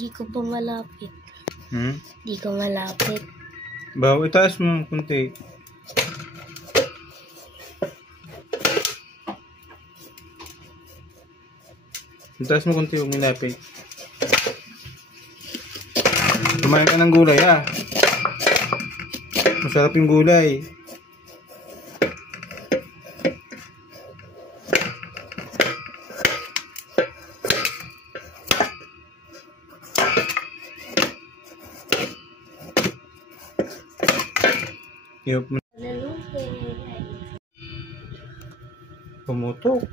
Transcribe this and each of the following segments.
Di ko pa malapit. Di ko malapit. Bawa, itaas mo kunti. Itaas mo kunti yung malapit. Kumain ka ng gulay, ha? Masarap yung gulay. Yup. Pumutok.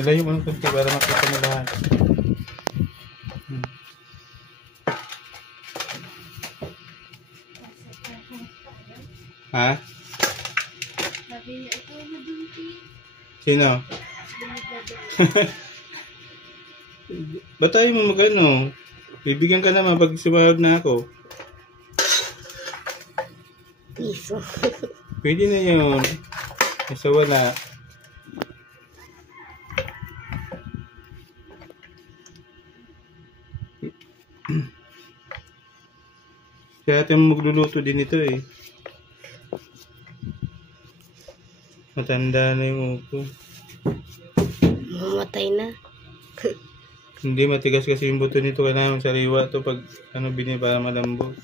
Ilayo mo ng kunti para makita mo lahat. Ha? Sabi niya, ikaw madunti. Sino? Ba't tayo mo mag-ano? Bibigyan ka naman pag sumahod na ako. Piso. Pwede na yun. Kasi wala. Kaya ate mo magluluto din ito eh. Matanda na yung upo. Mamatay na. Hindi matigas kasi yung buto nito. Kailangan sariwa ito pag ano binili para malambot.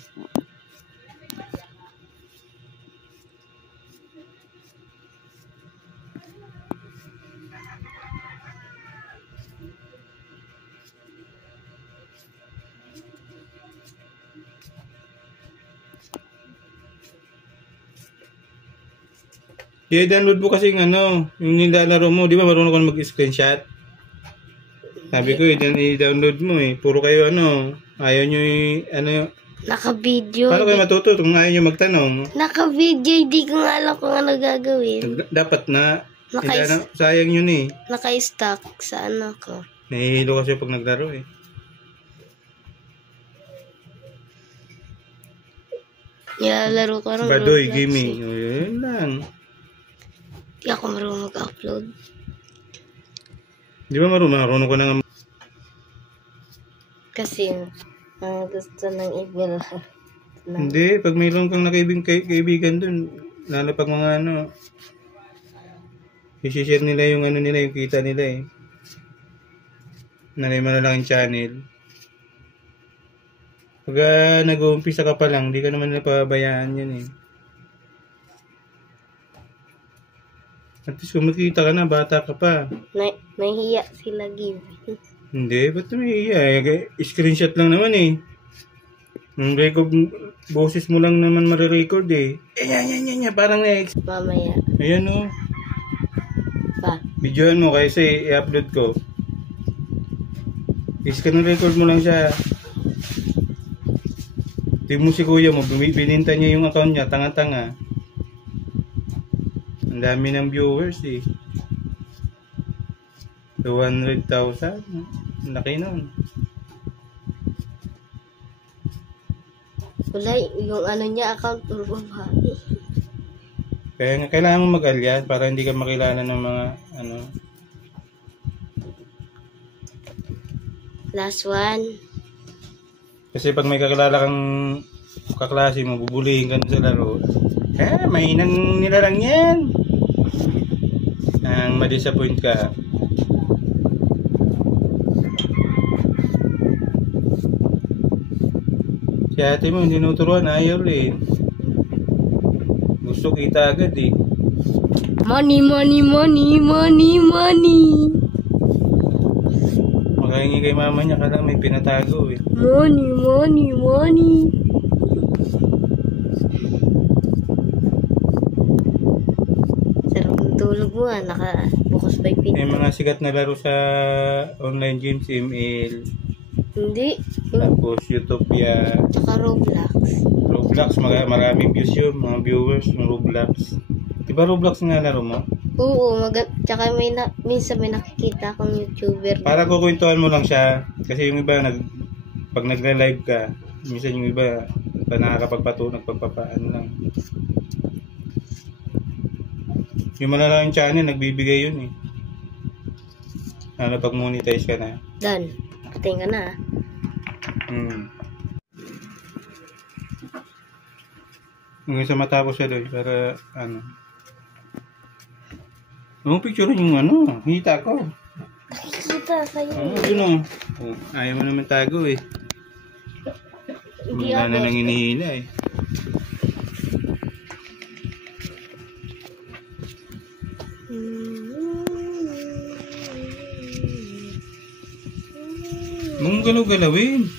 I-download mo kasi yung ano, yung nilalaro mo. Di ba marunong ka mag-screenshot? Sabi ko, i-download mo eh. Puro kayo ano, ayaw nyo ano. Naka-video. Paano kayo matuto kung ayaw nyo magtanong? Naka-video, hindi ko nga alam kung ano gagawin. Dapat na. Sayang yun eh. Naka-stack sa ano ko. Nahihilo kasi pag naglaro eh. Nilalaro ko ng Badoy Roblox, gaming. Eh. Yun lang. Hindi ako marunong mag-upload. Di ba marunong ka na nga? Kasi, gusto ng iba. Hindi, pag mayroon kang kaibigan dun, lalo pag mga ano, i-share nila yung ano nila, yung kita nila eh. Na may malalaking channel. Pag nag-uumpisa ka pa lang, di ka naman nila pabayaan yan eh. At least kung makita ka na, bata ka pa. Nahiya sila give. Hindi, ba't nahiya? Screenshot lang naman eh. Yung record, boses mo lang naman marirecord eh. Yan, parang next. Mamaya. Ayan o. Pa. Videoan mo kasi i-upload ko. Screen record mo lang siya. Tingnan mo si kuya mo, bininta niya yung account niya, tanga-tanga. Ang dami ng viewers eh. 200,000. Laki nun. Wala, yung ano niya, account, puro babae. Kaya nga, kailangan mo mag-alyan para hindi ka makilala ng mga, ano. Last one. Kasi pag may kakilala kang kaklase mo, bubulihin ka sa laro. Mahinang nilalang yan. Ang ma-disappoint ka. Si ate mo, hindi nuturuan, ayaw rin. Gusto kita agad eh. Money. Makahingi kay mama niya, kala may pinatago eh. Money. Sarap ng tulog mo nakabukas pa yung pinto. May mga sikat na laro sa online games, ML. Hindi. Tapos Utopia. Tsaka Roblox, maraming views yun, mga viewers ng Roblox. Diba Roblox nga laro mo? Oo, tsaka minsan may nakikita akong YouTuber. Para kukwentuhan mo lang siya. Kasi yung iba, pag nagla-live ka, minsan yung iba, Pa nakakapagpatunog, pagpapaan lang. Yung malalaking channel, nagbibigay yun eh. Ano pag monetize ka na? Dan, pating ka na. Hanggang sa matapos siya doon para ano. Yung picture yung ano, hita ko. Nakikita sa'yo. Yun o. Ayaw mo naman tago eh. Hindi Wala na ako. nang hinihila eh. Mong galaw-galawin.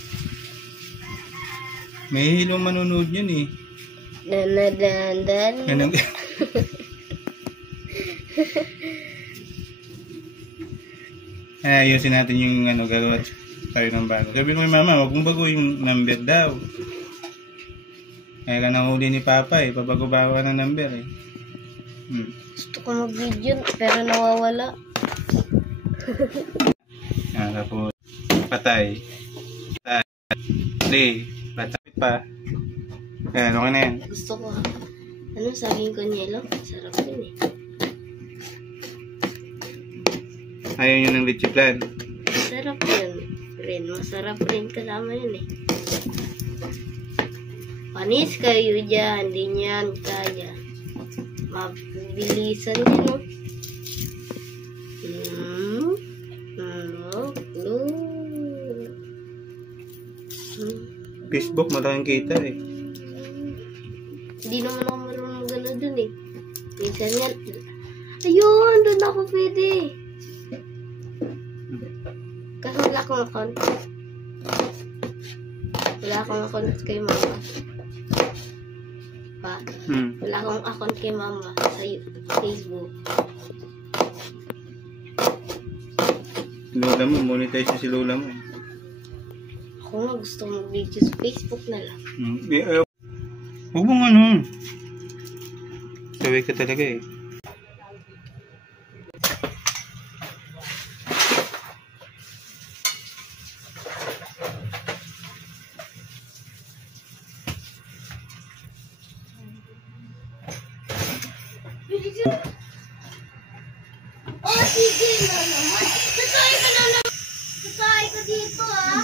May hilong manonood yan eh. Dan. Ganun. Ayusin natin yung ano, gagawa tayo ng bago. Sabi ko kay mama, wag mong bago yung number daw. Kaya ka nahuli ni papa eh, pabago-bago ng number eh. Gusto ko mag-video pero nawawala. Tapos, patay. Play. Patay pa. Kaya ano ka na yan? Gusto ko. Ano, saging konyelo? Sarap yun eh. Ayaw nyo ng leche plan. Sarap yun. Masarap rin kasama yun eh. Panis kayo dyan. Di niyan kaya. Mabilisan yun oh. Facebook, malaking kita eh. Hindi naman ako marunong gano'n dun eh. Minsan yan. Ayun, doon ako pwede. Kasi wala akong account. Wala akong account kay mama. Pa. Wala akong account kay mama sa Facebook. Lola mo, monetize na si Lola mo eh. Ako nga gusto mag-video sa Facebook na lang. Huwag mong ano. Saway ka talaga eh. Oh, sige na naman. Sasay ka na naman. Sasay ka dito ah.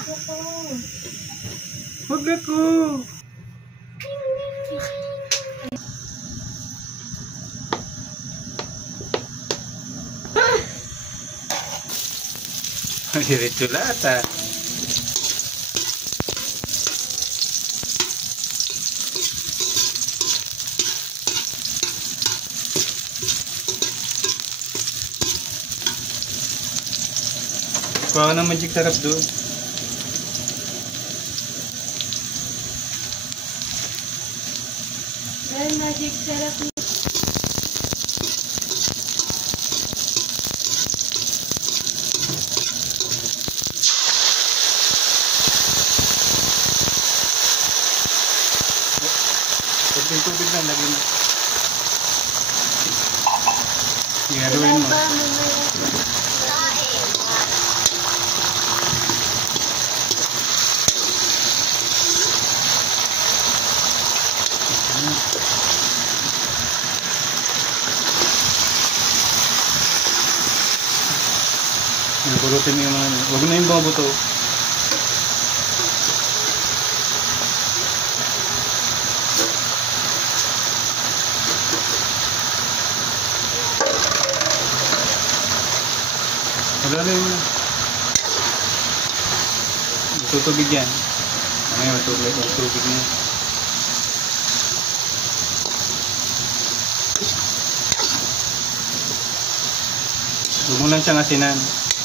Huwag ako. Diretso lahat ah. Kuha ka ng magic sarap doon. Dahil magic sarap niya. Kunting tubig lang, lagyan mo. Igaluin mo. Pulutin mo yung mga ano. Huwag na yung mga buto. Paglalay mo na. Tutubig yan. Ngayon, tutubig niya. Huwag mo lang siyang asinan.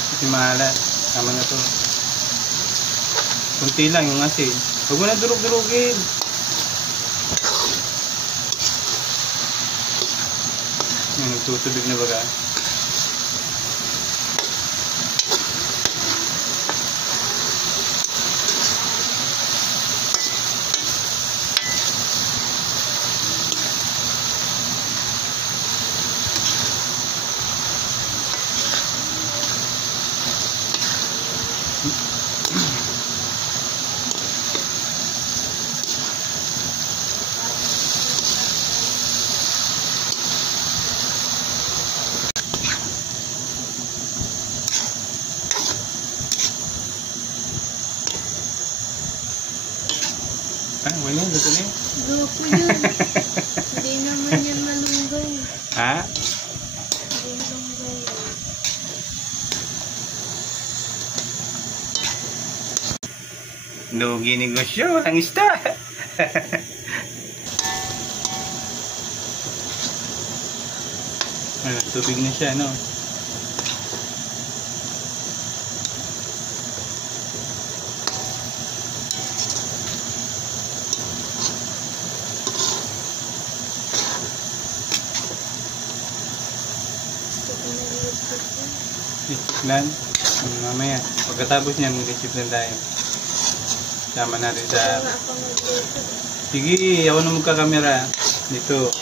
Kasi maalat. Tama na to. Kunti lang yung asin. Huwag mo na durug-durugin. Yan, nagtutubig na baga. Ah, wala, luto na yun. Loko yun. Hindi naman yan malunggay. Ha? Hindi malunggay. Lugi negosyo, walang isda. Tubig na siya, no? Chiplan. Mamaya, pagkatapos niyan, mag-chiplan tayo. Sama natin sa... Sige, ako na magkakamera. Dito.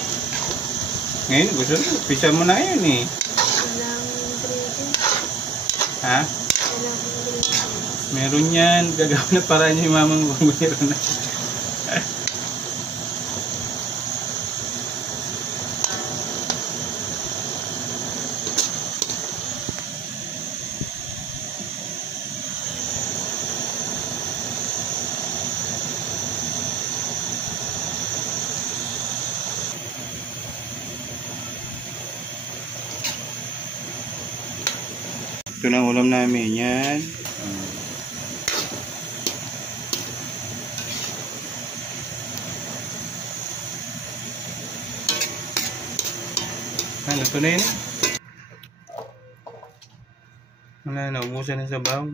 Ngayon, gusto mo. Pisa mo na ngayon eh. Walang ingredients. Ha? Walang ingredients. Meron yan. Gagawin na paraan yung mamang bumiro na. Ito na ulam namin. Yan. Ano, ito na yun eh. Wala, naubusan na sa baw.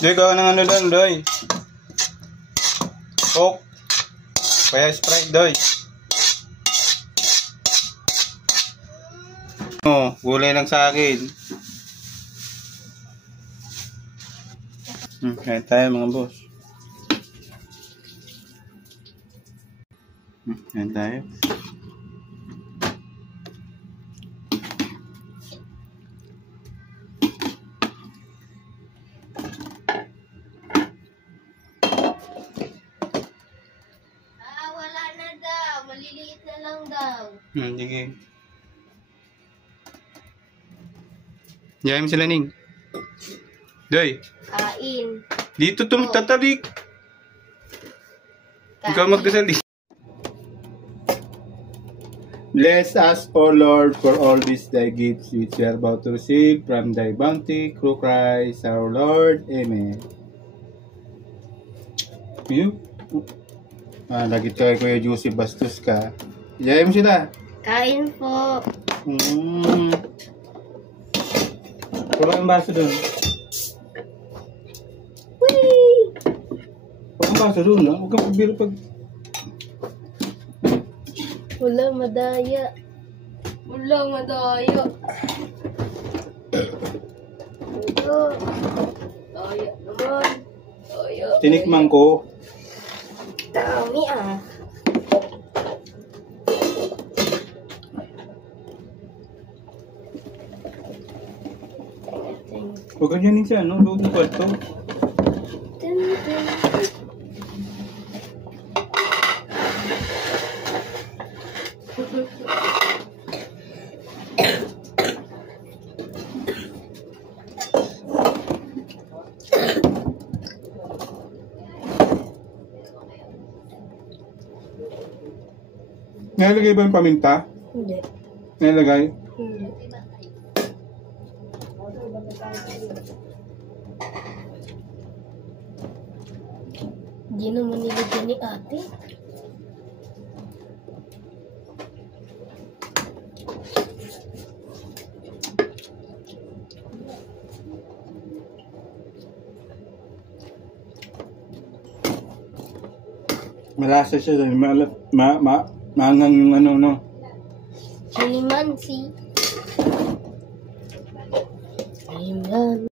Doy, gawa ng ano doon, Doy. Coke. Kaya Sprite, Doy. Oh, gulay lang sa akin. Kaya tayo mga boss. Kaya tayo. Wala na daw. Maliliit na lang daw. Sige. Diyan mo sila, Ning. Doy. Kain. Dito tatalik. Ikaw magdasal dito. Bless us, O Lord, for all these thy gifts which we are about to receive from thy bounty, through Christ our Lord. Amen. Lagi tayo Kuya Juicy Bastos ka. Iyayin mo sila. Kain po. Puro ang baso doon. Whee! Puro ang baso doon, no? Huwag kang pagbiro pag... Wala madaya. Wala madaya. Daya naman. Daya. Tinikman ko. Dami ah. Huwag ganyanin siya, no? Loob ng kwarto. Nalagay ba yung paminta? Hindi. Nalagay? Hindi. Hindi naman nilagyan ni ate. Malasa siya doon. Maangang yung ano, no? Chilimansi. Ayan.